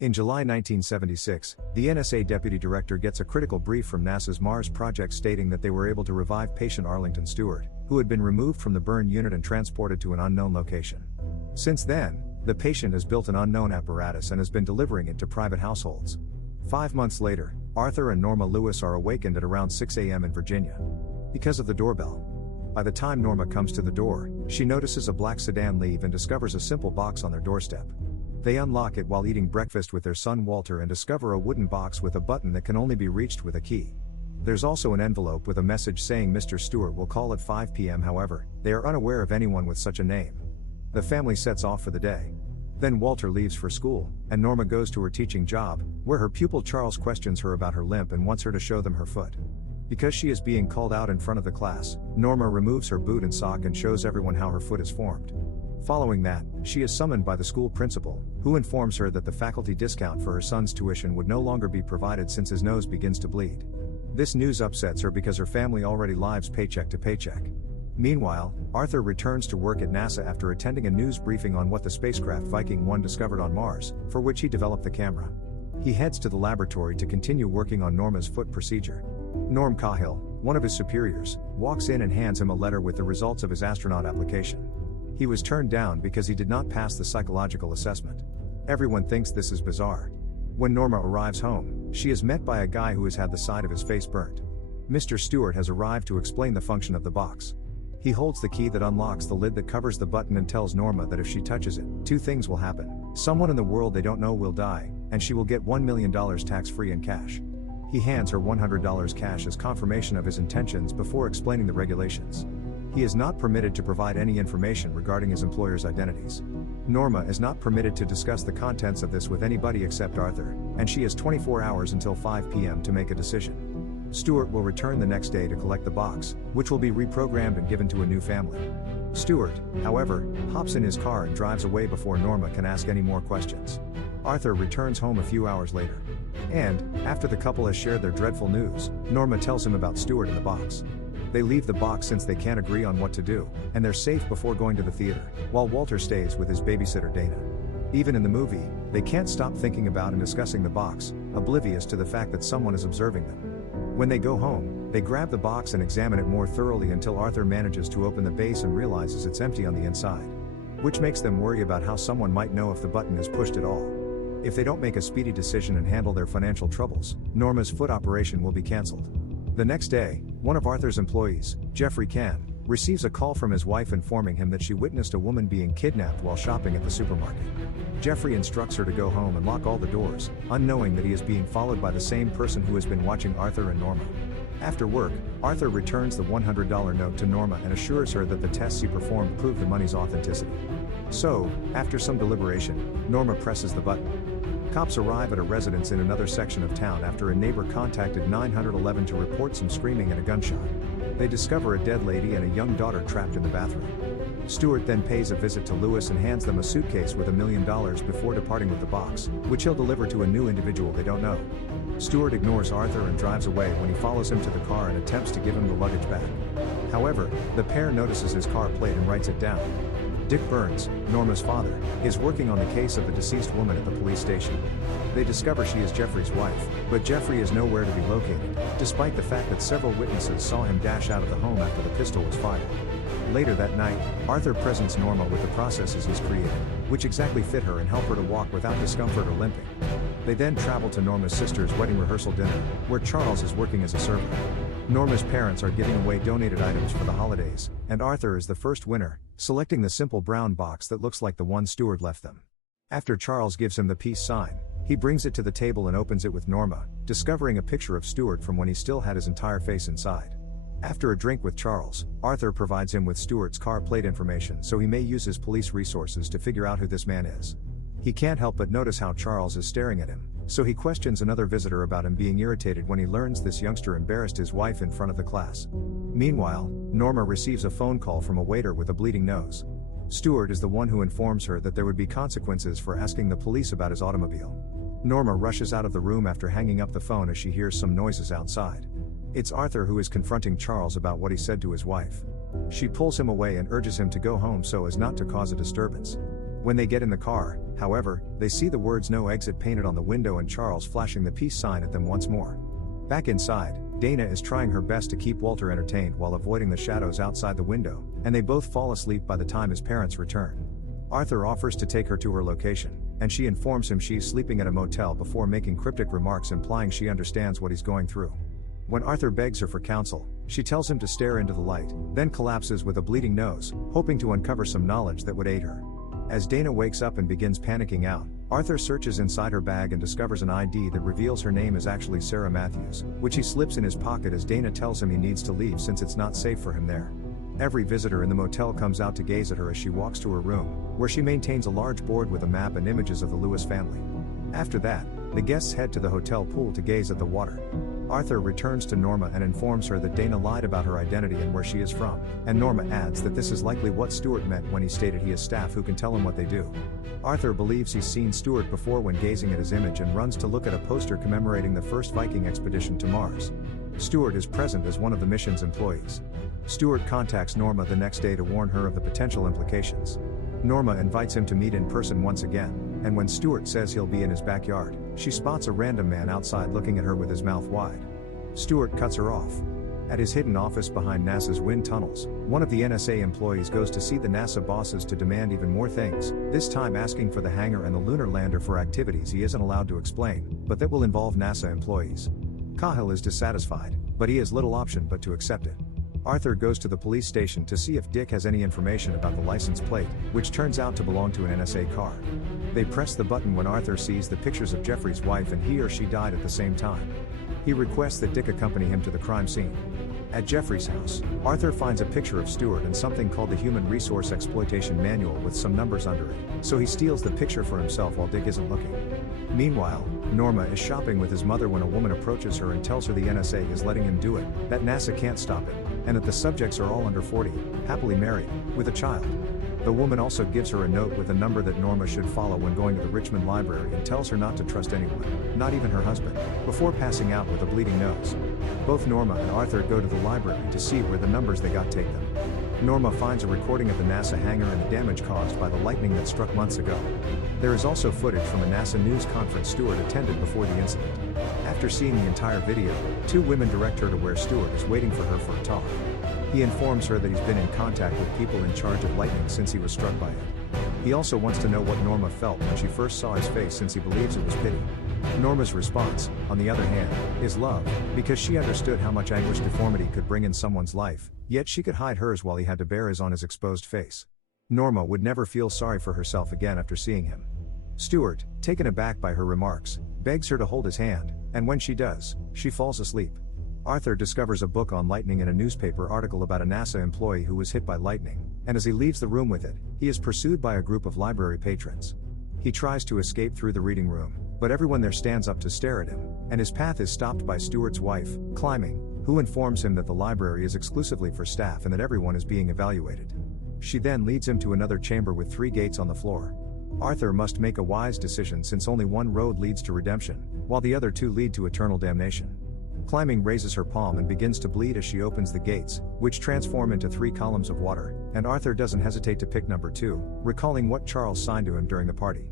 In July 1976, the NSA deputy director gets a critical brief from NASA's Mars project stating that they were able to revive patient Arlington Stewart, who had been removed from the burn unit and transported to an unknown location. Since then, the patient has built an unknown apparatus and has been delivering it to private households. 5 months later, Arthur and Norma Lewis are awakened at around 6 a.m. in Virginia because of the doorbell. By the time Norma comes to the door, she notices a black sedan leave and discovers a simple box on their doorstep. They unlock it while eating breakfast with their son Walter and discover a wooden box with a button that can only be reached with a key. There's also an envelope with a message saying Mr. Stewart will call at 5 p.m. However, they are unaware of anyone with such a name. The family sets off for the day. Then Walter leaves for school, and Norma goes to her teaching job, where her pupil Charles questions her about her limp and wants her to show them her foot. Because she is being called out in front of the class, Norma removes her boot and sock and shows everyone how her foot is formed. Following that, she is summoned by the school principal, who informs her that the faculty discount for her son's tuition would no longer be provided since his nose begins to bleed. This news upsets her because her family already lives paycheck to paycheck. Meanwhile, Arthur returns to work at NASA after attending a news briefing on what the spacecraft Viking 1 discovered on Mars, for which he developed the camera. He heads to the laboratory to continue working on Norma's foot procedure. Norm Cahill, one of his superiors, walks in and hands him a letter with the results of his astronaut application. He was turned down because he did not pass the psychological assessment. Everyone thinks this is bizarre. When Norma arrives home, she is met by a guy who has had the side of his face burnt. Mr. Stewart has arrived to explain the function of the box. He holds the key that unlocks the lid that covers the button and tells Norma that if she touches it, two things will happen. Someone in the world they don't know will die, and she will get $1 million tax-free in cash. He hands her $100 cash as confirmation of his intentions before explaining the regulations. He is not permitted to provide any information regarding his employer's identities. Norma is not permitted to discuss the contents of this with anybody except Arthur, and she has 24 hours until 5 p.m. to make a decision. Stewart will return the next day to collect the box, which will be reprogrammed and given to a new family. Stewart, however, hops in his car and drives away before Norma can ask any more questions. Arthur returns home a few hours later. And, after the couple has shared their dreadful news, Norma tells him about Stewart and the box. They leave the box since they can't agree on what to do, and they're safe before going to the theater, while Walter stays with his babysitter Dana. Even in the movie, they can't stop thinking about and discussing the box, oblivious to the fact that someone is observing them. When they go home, they grab the box and examine it more thoroughly until Arthur manages to open the base and realizes it's empty on the inside. Which makes them worry about how someone might know if the button is pushed at all. If they don't make a speedy decision and handle their financial troubles, Norma's foot operation will be cancelled. The next day, one of Arthur's employees, Jeffrey Can, receives a call from his wife informing him that she witnessed a woman being kidnapped while shopping at the supermarket. Jeffrey instructs her to go home and lock all the doors, unknowing that he is being followed by the same person who has been watching Arthur and Norma. After work, Arthur returns the $100 note to Norma and assures her that the tests he performed prove the money's authenticity. So, after some deliberation, Norma presses the button. Cops arrive at a residence in another section of town after a neighbor contacted 911 to report some screaming and a gunshot. They discover a dead lady and a young daughter trapped in the bathroom. Stewart then pays a visit to Lewis and hands them a suitcase with $1 million before departing with the box, which he'll deliver to a new individual they don't know. Stewart ignores Arthur and drives away when he follows him to the car and attempts to give him the luggage back. However, the pair notices his car plate and writes it down. Dick Burns, Norma's father, is working on the case of the deceased woman at the police station. They discover she is Jeffrey's wife, but Jeffrey is nowhere to be located, despite the fact that several witnesses saw him dash out of the home after the pistol was fired. Later that night, Arthur presents Norma with the processes he's created, which exactly fit her and help her to walk without discomfort or limping. They then travel to Norma's sister's wedding rehearsal dinner, where Charles is working as a server. Norma's parents are giving away donated items for the holidays, and Arthur is the first winner, selecting the simple brown box that looks like the one Stewart left them. After Charles gives him the peace sign, he brings it to the table and opens it with Norma, discovering a picture of Stewart from when he still had his entire face inside. After a drink with Charles, Arthur provides him with Stewart's car plate information so he may use his police resources to figure out who this man is. He can't help but notice how Charles is staring at him, so he questions another visitor about him being irritated when he learns this youngster embarrassed his wife in front of the class. Meanwhile, Norma receives a phone call from a waiter with a bleeding nose. Stewart is the one who informs her that there would be consequences for asking the police about his automobile. Norma rushes out of the room after hanging up the phone as she hears some noises outside. It's Arthur who is confronting Charles about what he said to his wife. She pulls him away and urges him to go home so as not to cause a disturbance. When they get in the car, however, they see the words "No Exit" painted on the window and Charles flashing the peace sign at them once more. Back inside, Dana is trying her best to keep Walter entertained while avoiding the shadows outside the window, and they both fall asleep by the time his parents return. Arthur offers to take her to her location, and she informs him she's sleeping at a motel before making cryptic remarks implying she understands what he's going through. When Arthur begs her for counsel, she tells him to stare into the light, then collapses with a bleeding nose, hoping to uncover some knowledge that would aid her. As Dana wakes up and begins panicking out, Arthur searches inside her bag and discovers an ID that reveals her name is actually Sarah Matthews, which he slips in his pocket as Dana tells him he needs to leave since it's not safe for him there. Every visitor in the motel comes out to gaze at her as she walks to her room, where she maintains a large board with a map and images of the Lewis family. After that, the guests head to the hotel pool to gaze at the water. Arthur returns to Norma and informs her that Dana lied about her identity and where she is from, and Norma adds that this is likely what Stuart meant when he stated he has staff who can tell him what they do. Arthur believes he's seen Stuart before when gazing at his image and runs to look at a poster commemorating the first Viking expedition to Mars. Stuart is present as one of the mission's employees. Stuart contacts Norma the next day to warn her of the potential implications. Norma invites him to meet in person once again, and when Stuart says he'll be in his backyard, she spots a random man outside looking at her with his mouth wide. Stuart cuts her off. At his hidden office behind NASA's wind tunnels, one of the NSA employees goes to see the NASA bosses to demand even more things, this time asking for the hangar and the lunar lander for activities he isn't allowed to explain, but that will involve NASA employees. Cahill is dissatisfied, but he has little option but to accept it. Arthur goes to the police station to see if Dick has any information about the license plate, which turns out to belong to an NSA car. They press the button when Arthur sees the pictures of Jeffrey's wife and he or she died at the same time. He requests that Dick accompany him to the crime scene. At Jeffrey's house, Arthur finds a picture of Stuart and something called the Human Resource Exploitation Manual with some numbers under it, so he steals the picture for himself while Dick isn't looking. Meanwhile, Norma is shopping with his mother when a woman approaches her and tells her the NSA is letting him do it, that NASA can't stop it, and that the subjects are all under 40, happily married, with a child. The woman also gives her a note with a number that Norma should follow when going to the Richmond Library and tells her not to trust anyone, not even her husband, before passing out with a bleeding nose. Both Norma and Arthur go to the library to see where the numbers they got take them. Norma finds a recording of the NASA hangar and the damage caused by the lightning that struck months ago. There is also footage from a NASA news conference Stuart attended before the incident. After seeing the entire video, two women direct her to where Stuart is waiting for her for a talk. He informs her that he's been in contact with people in charge of lightning since he was struck by it. He also wants to know what Norma felt when she first saw his face since he believes it was pity. Norma's response, on the other hand, is love, because she understood how much anguish deformity could bring in someone's life, yet she could hide hers while he had to bear his on his exposed face. Norma would never feel sorry for herself again after seeing him. Stuart, taken aback by her remarks, begs her to hold his hand, and when she does, she falls asleep. Arthur discovers a book on lightning in a newspaper article about a NASA employee who was hit by lightning, and as he leaves the room with it, he is pursued by a group of library patrons. He tries to escape through the reading room, but everyone there stands up to stare at him, and his path is stopped by Stuart's wife, Climbing, who informs him that the library is exclusively for staff and that everyone is being evaluated. She then leads him to another chamber with 3 gates on the floor. Arthur must make a wise decision since only one road leads to redemption, while the other 2 lead to eternal damnation. Climbing raises her palm and begins to bleed as she opens the gates, which transform into 3 columns of water, and Arthur doesn't hesitate to pick number 2, recalling what Charles signed to him during the party.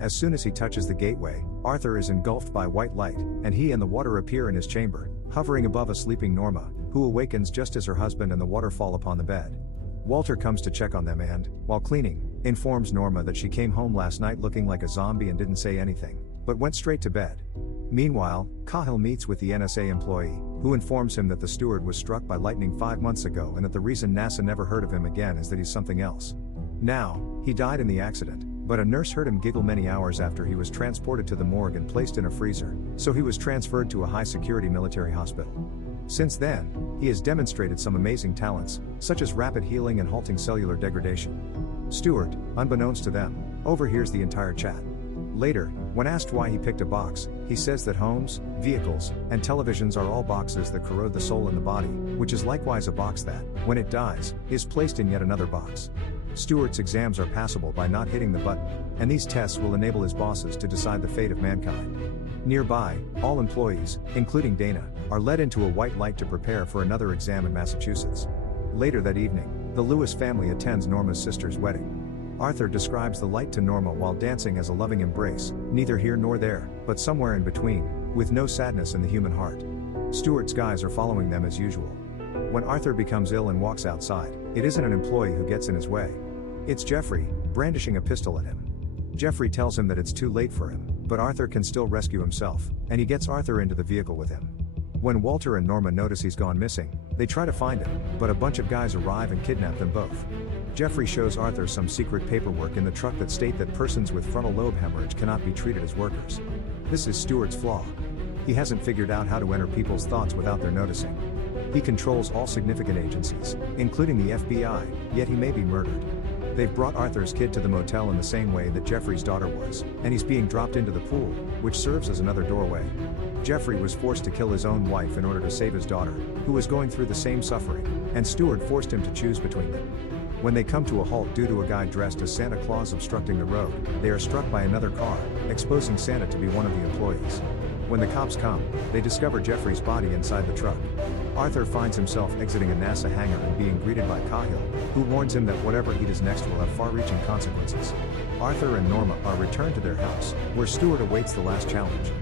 As soon as he touches the gateway, Arthur is engulfed by white light, and he and the water appear in his chamber, hovering above a sleeping Norma, who awakens just as her husband and the water fall upon the bed. Walter comes to check on them and, while cleaning, informs Norma that she came home last night looking like a zombie and didn't say anything, but went straight to bed. Meanwhile, Cahill meets with the NSA employee, who informs him that the steward was struck by lightning 5 months ago and that the reason NASA never heard of him again is that he's something else. Now, he died in the accident, but a nurse heard him giggle many hours after he was transported to the morgue and placed in a freezer, so he was transferred to a high-security military hospital. Since then, he has demonstrated some amazing talents, such as rapid healing and halting cellular degradation. Stuart, unbeknownst to them, overhears the entire chat. Later, when asked why he picked a box, he says that homes, vehicles, and televisions are all boxes that corrode the soul in the body, which is likewise a box that, when it dies, is placed in yet another box. Stuart's exams are passable by not hitting the button, and these tests will enable his bosses to decide the fate of mankind. Nearby, all employees, including Dana, are led into a white light to prepare for another exam in Massachusetts. Later that evening, the Lewis family attends Norma's sister's wedding. Arthur describes the light to Norma while dancing as a loving embrace, neither here nor there, but somewhere in between, with no sadness in the human heart. Stuart's guys are following them as usual. When Arthur becomes ill and walks outside, it isn't an employee who gets in his way. It's Jeffrey, brandishing a pistol at him. Jeffrey tells him that it's too late for him, but Arthur can still rescue himself, and he gets Arthur into the vehicle with him. When Walter and Norma notice he's gone missing, they try to find him, but a bunch of guys arrive and kidnap them both. Jeffrey shows Arthur some secret paperwork in the truck that state that persons with frontal lobe hemorrhage cannot be treated as workers. This is Stuart's flaw. He hasn't figured out how to enter people's thoughts without their noticing. He controls all significant agencies, including the FBI, yet he may be murdered. They've brought Arthur's kid to the motel in the same way that Jeffrey's daughter was, and he's being dropped into the pool, which serves as another doorway. Jeffrey was forced to kill his own wife in order to save his daughter, who was going through the same suffering, and Stuart forced him to choose between them. When they come to a halt due to a guy dressed as Santa Claus obstructing the road, they are struck by another car, exposing Santa to be one of the employees. When the cops come, they discover Jeffrey's body inside the truck. Arthur finds himself exiting a NASA hangar and being greeted by Cahill, who warns him that whatever he does next will have far-reaching consequences. Arthur and Norma are returned to their house, where Stuart awaits the last challenge.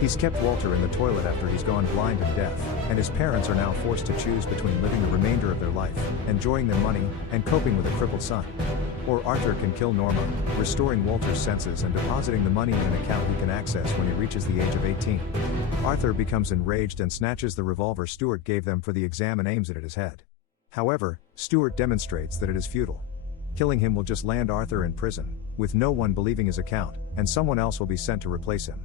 He's kept Walter in the toilet after he's gone blind and deaf, and his parents are now forced to choose between living the remainder of their life, enjoying their money, and coping with a crippled son. Or Arthur can kill Norma, restoring Walter's senses and depositing the money in an account he can access when he reaches the age of 18. Arthur becomes enraged and snatches the revolver Stuart gave them for the exam and aims it at his head. However, Stuart demonstrates that it is futile. Killing him will just land Arthur in prison, with no one believing his account, and someone else will be sent to replace him.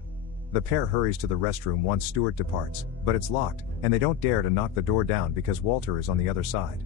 The pair hurries to the restroom once Stuart departs, but it's locked, and they don't dare to knock the door down because Walter is on the other side.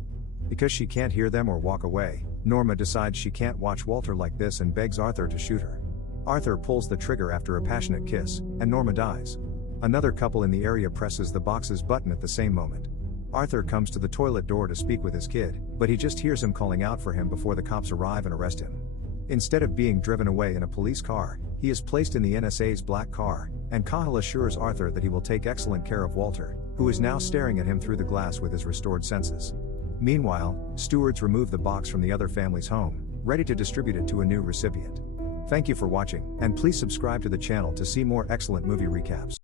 Because she can't hear them or walk away, Norma decides she can't watch Walter like this and begs Arthur to shoot her. Arthur pulls the trigger after a passionate kiss, and Norma dies. Another couple in the area presses the boxes button at the same moment. Arthur comes to the toilet door to speak with his kid, but he just hears him calling out for him before the cops arrive and arrest him. Instead of being driven away in a police car, he is placed in the NSA's black car, and Cahill assures Arthur that he will take excellent care of Walter, who is now staring at him through the glass with his restored senses. Meanwhile, stewards remove the box from the other family's home, ready to distribute it to a new recipient. Thank you for watching, and please subscribe to the channel to see more excellent movie recaps.